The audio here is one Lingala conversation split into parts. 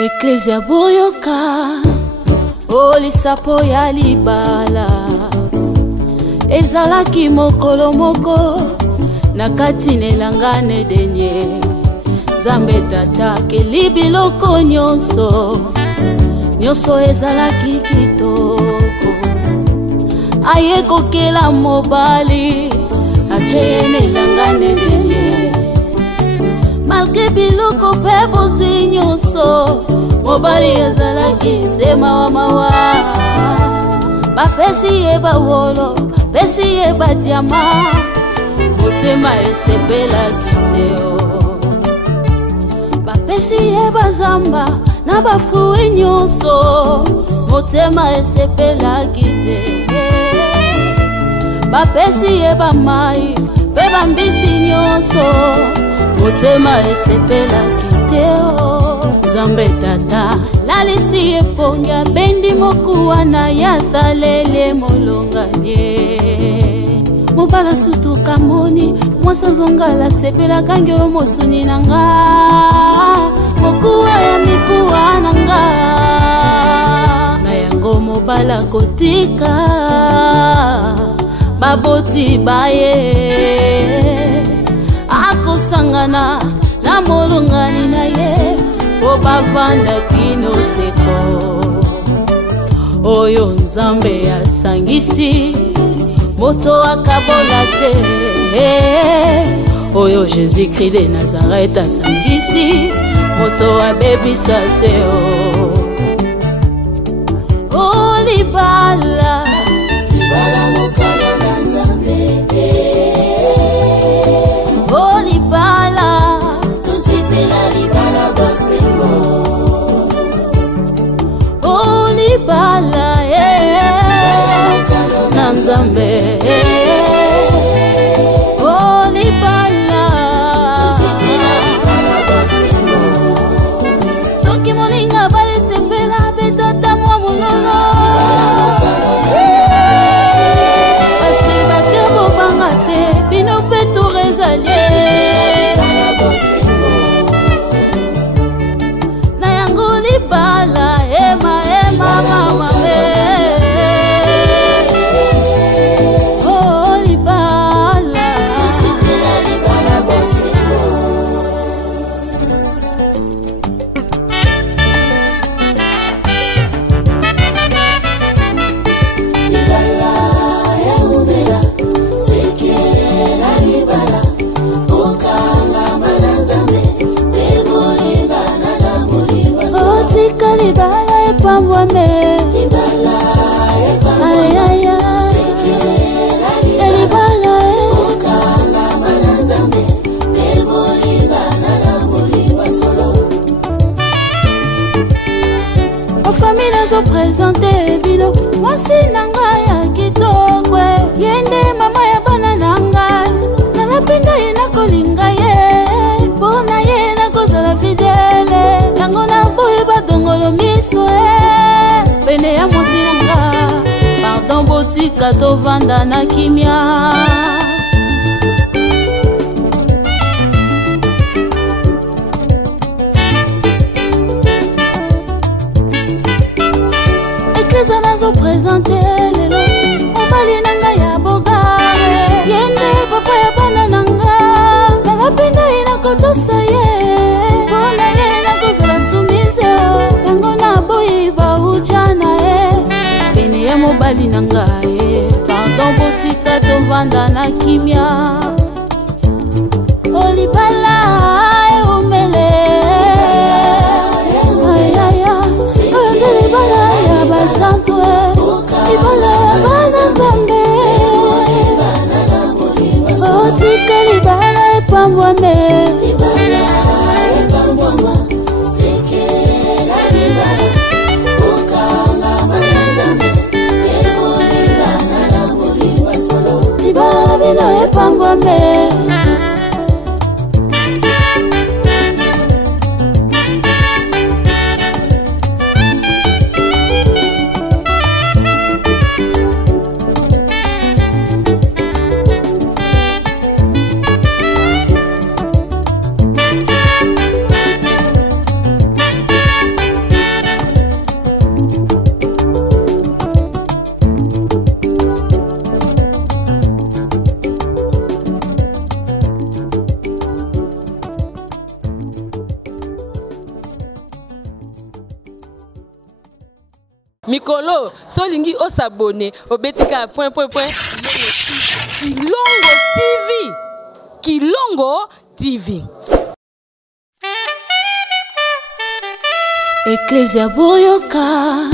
Ecclesia boyoka olisapo ya libala ezalaki mokolo moko na kati nelangane denye Nzambe tata keli biloko nyonso ezalaki kitoko aye kokela mobali acheye nelangane denye malgré biloko pe bozwi nyonso mobali ezalaki sema wa mawa bapesi ye bawolo pesi ye badiama motema esepelaki teo bapesi ye bazamba na bafrui nyonso motema esepelaki te bapesi ye bamai pe bambisi nyonso motema esepelaki teo Nzambe tata lalisi eponga bendi mokuwa na yazalele molonganye mobala sutu kamoni mwasa zongala sepela kange omosuni nanga mokuwa ya mikuwa nanga na yango mobala kotika baboti baye akosangana na molongani na ye po bavanda kino seko oyo Nzambe asangisi moto akabola te oyo Jésus-Christ de Nazareth asangisi moto abebisa te o libala mokalo na Nzambe o libala tusipela libala bosengo o libala na Nzambe o libala soki moninga balesepela betata mwa monono kasi bakebo banga te bino mpe torezalie na yango libala ema mama Présente bino mwasi nanga ya kitokwe yende mama ya bana nanga nalapenda ye nakolinga ye mpona ye nakozala fidele yango na boye badongolo miso pene ya mwasi nanga pardon botika tovanda na kimia Ecclesia nazo présente lelo mobali nanga ya bogare yende papa ya bana nanga nalapenda ye nakotosa ye mpona ye nakozala sumise yango na boyi baujana ye pene ya mobali nanga ye pardon botika tovanda na kimia olibala eumele Santo ibala bana Nzambe otika libala epambwame sekela libala okanga bana Nzambe ebolingana na bolingo solo libala bino epambwame Mikolo, solingi o s'abonner au betika point. Kilongo TV. Kilongo TV. Ecclesia boyoka,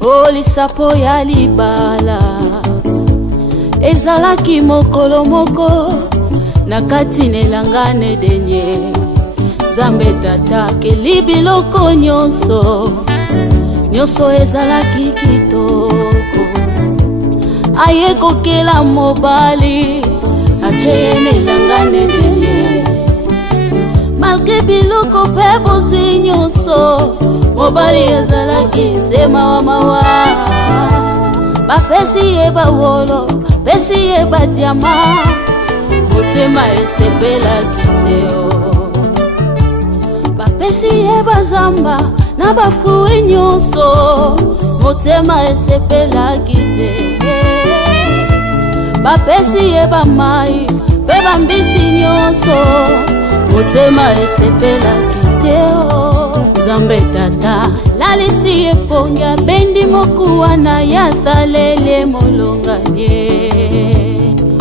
olisapo ya libala. Ezalaki mokolo moko, nakati nelangane denye. Zambe tata keli biloko nyonso, nyonso ezalaki kitoko. Aye kokela mobali, acheye nelangane denye. Malgré biloko pe bozwi nyonso, mobali ezalaki sema wa mawa. Bapesi ye bawolo, pesi ye badiama, motema esepelaki teo. Bapesi ye bazamba, na bafui nyonso, motema esepelaki te. Bapesi ye bamai, pe bambisi nyonso, motema esepelaki teo. Zambe tata lalisi eponga, bendi mokuwa na yazalele molonganye.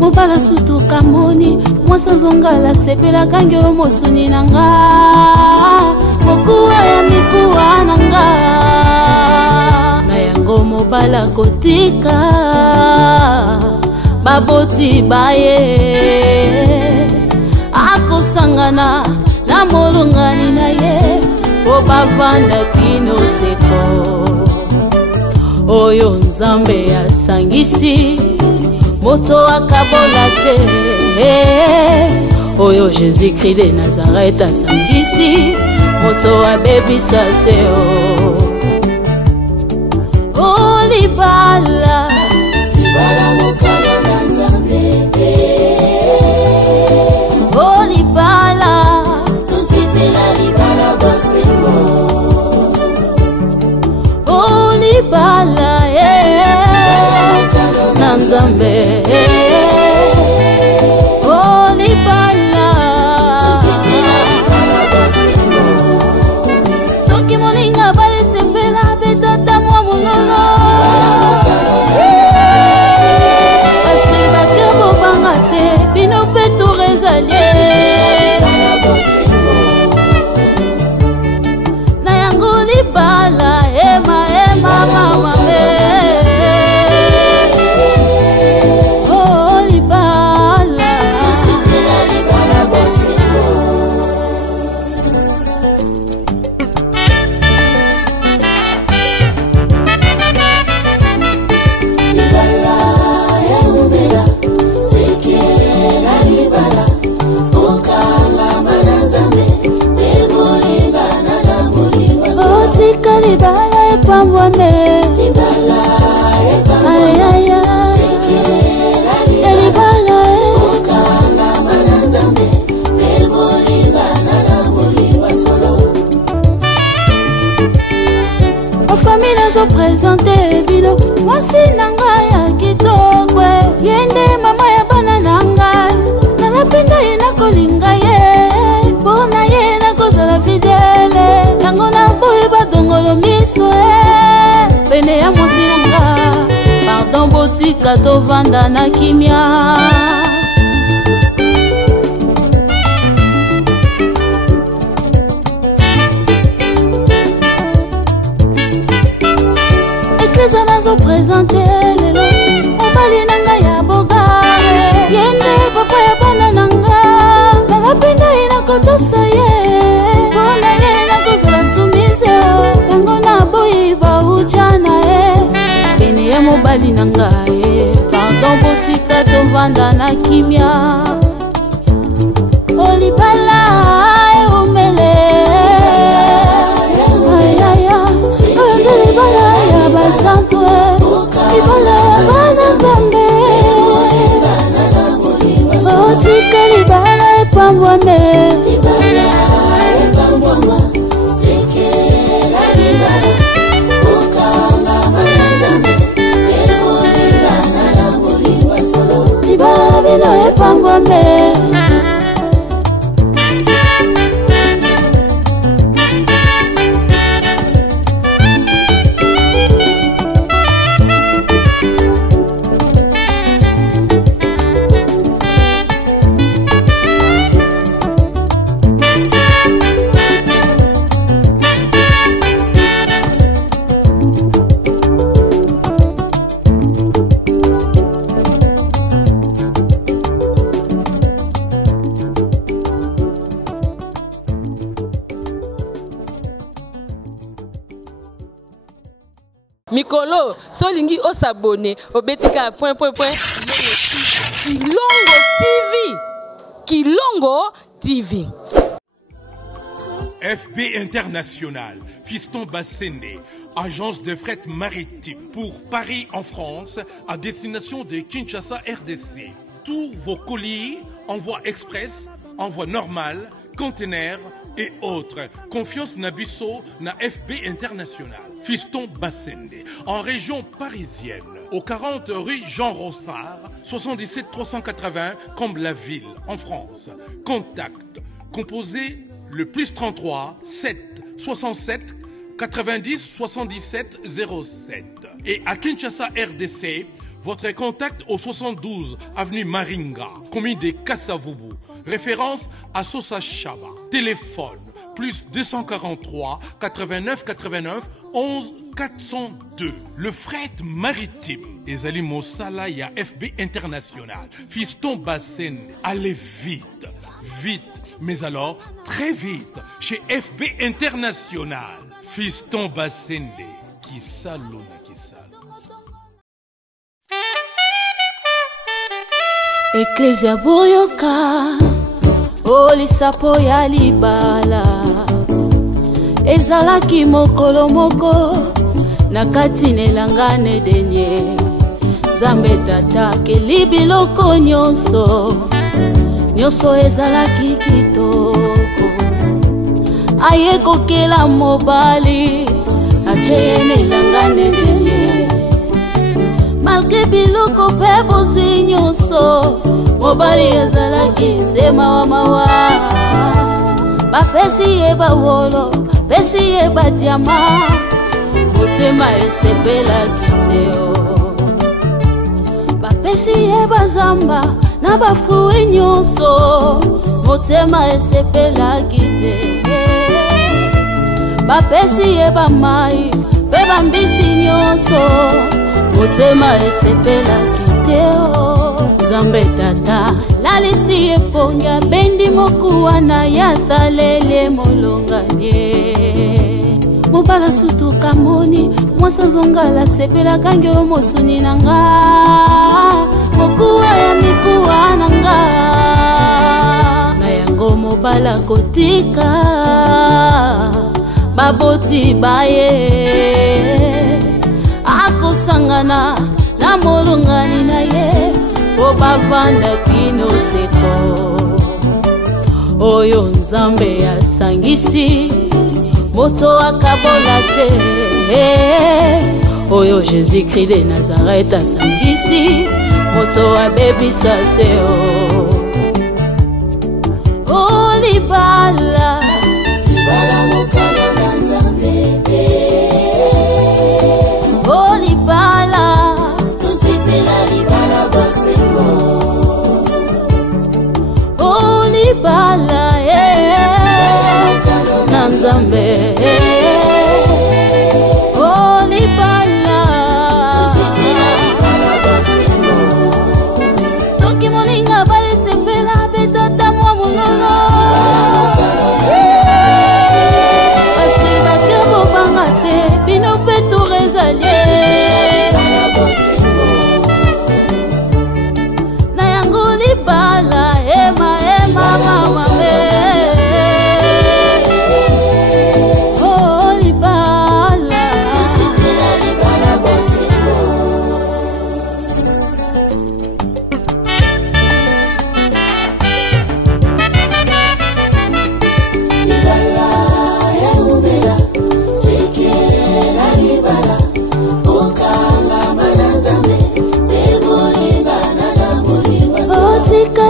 Mobala sutuka moni, mwasa zongala sepela kange omosuni nanga. Mokuwa ya mikuwa nanga, na yango mobala kotika. Baboti baye, akosangana na molongani na ye. Obavanda kino seko, oyo Nzambe asangisi, moto akabola te. Oyo Jésus-Christ de Nazareth asangisi, moto abebisa te. Oh libala, libala mokano na Nzambe. Oh libala, tusipela libala bosengo. Oh libala, na Nzambe. Oh libala, tusipela libala bosengo. Soki moninga bale sepela betata mwa mololo. Kasi bakebo banga te, bino peto rezalie. Bala ema mama oh libala libala bosengo. Libala ya ubela sekela libala okanga mananzambe ebolingana na bolingo. Otika libala epambwame, libala epambwame, libala okanga mananzambe ebolingana na bolingo solo. Ofamila zo presente bino, mwasi nanga ya kitokwe. Yende mama ya bana nanga, nalapenda yena kolinga ye. Bona ye na kozala fidele, nango na boye badongolo miso pene ya mwasi nanga. Pardon botika tovanda na kimia. Eklesa nazo presente lelo, mobali nanga ya bogare. Yende papa ya bana nanga, nalapenda ina kotosa ye. Bona ye na kozala sumise, yango na boyi ba ujana ye. Pene ya mobali nanga ye, pardon botika tovanda na mikolo solingi o s'abonner obetika point. Kilongo TV. FB International, Fiston Bassende, agence de fret maritime pour Paris en France, à destination de Kinshasa RDC. Tous vos colis, envoi express, envoi normal, conteneurs et autres. Confiance Nabisso na FB International. Fiston Bassende, en région parisienne, au 40 rue Jean Rossard, 77 380 Comble-la-Ville, en France. Contact, composé le plus 33 7 67 90 77 07. Et à Kinshasa RDC, votre contact au 72 avenue Maringa, commune de Kassavubu. Référence à Sosa Chaba. Téléphone plus 243 89 89 11 402. Le fret maritime. Ezali Mosala ya FB International. Fiston Bassende. Allez vite, vite. Mais alors, très vite, chez FB International. Fiston Bassende. Qui salona, qui salona. Ecclesia boyoka olisapo ya libala ezalaki mokolo moko na kati nelangane denye Nzambe tata keli biloko nyonso ezalaki kitoko aye kokela mobali acheye nelangane denye malgré biloko pe bozwi nyonso mobali ezalaki sema wa mawa bapesi ye bawolo pesi ye badiama motema esepelaki teo bapesi ye bazamba na bafrui nyonso motema esepelaki te bapesi ye bamai pe bambisi nyonso motema esepelaki teo Nzambe tata lalisi eponga bendi mokuwa na yazalele molonganye mobala sutu kamoni mwasa zongala sepela kange omosuni nanga mokuwa ya mikuwa nanga na yango mobala kotika baboti baye akosangana na molongani na ye po bavanda kino seko oyo Nzambe asangisi moto akabola te oyo Jésus-Christ de Nazareth asangisi moto abebisa te o libala mokalo na Nzambe o libala Olibala na Nzambe Olibala soki moninga bali sepela betata mwa monono kasi bakebo banga te bino pe torezalie bala ema mama oh libala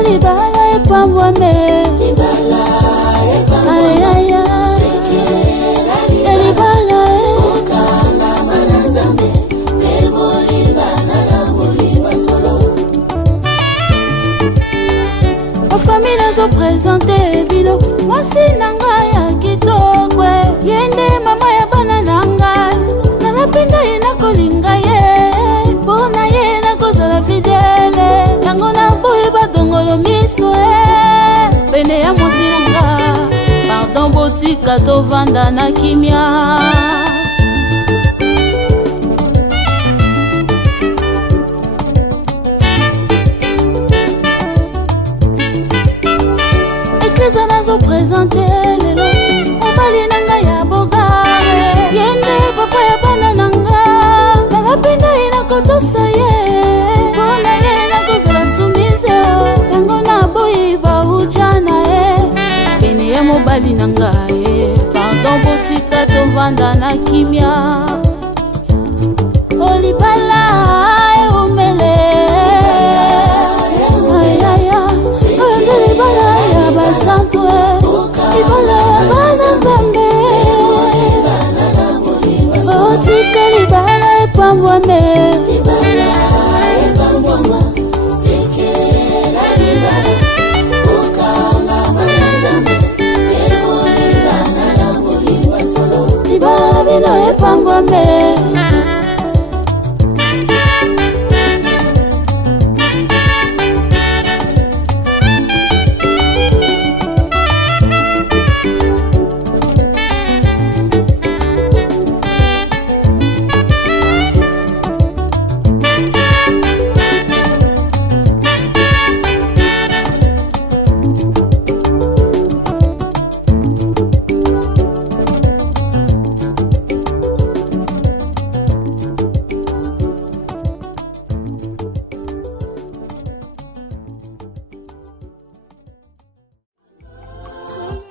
libala epambwa me libala epambwa libala okanga mana Nzambe bebo libala na boliwa solo o famille zo présenter bino mwasi nanga ya kitoko yende mama ya bana nanga nalapenda yena kolinga ye bona yena kozala fidèle yango na boye badongolo miso pene ya mwasi nanga pardon botika tovanda na kimia nazopresente lelo mobali nanga ya bogare yende papa ya bana nanga nalapenda inakotosa ye mpona ye nakozala sumise yango naboyi bauchana ye pene ya mobali nanga ye pardon botika tovanda na kimia olibala eumele ayaya oyonde libala ya basanto libala ya bana nzambe botika libala epambwame libala bino epambwame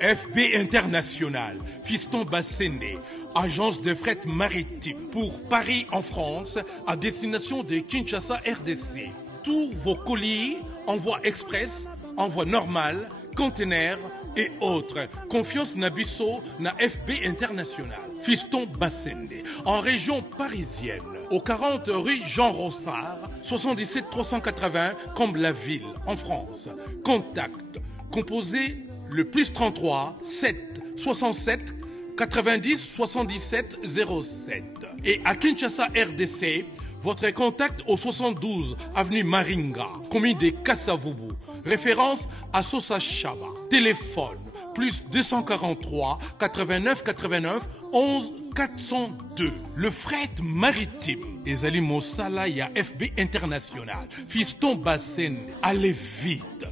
FB International, Fiston Bassende, agence de fret maritime pour Paris en France, à destination de Kinshasa RDC. Tous vos colis, envoi express, envoi normal, conteneurs et autres. Confiance Nabisso na FB International. Fiston Bassende, en région parisienne, au 40 rue Jean Rossard, 77 380 Comble-la-Ville, en France. Contact, composé le plus 33 7 67 90 77 07. Et à Kinshasa RDC, votre contact au 72 avenue Maringa, commune de Kassavubu. Référence à Sosa Chaba. Téléphone plus 243 89 89 11 402. Le fret maritime. Ezali Mosala ya FB International. Fiston Bassende. Allez vite,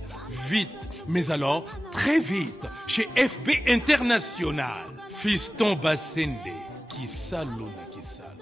vite. Mais alors, très vite, chez FB International. Fiston Bassende. Qui salona, qui salona.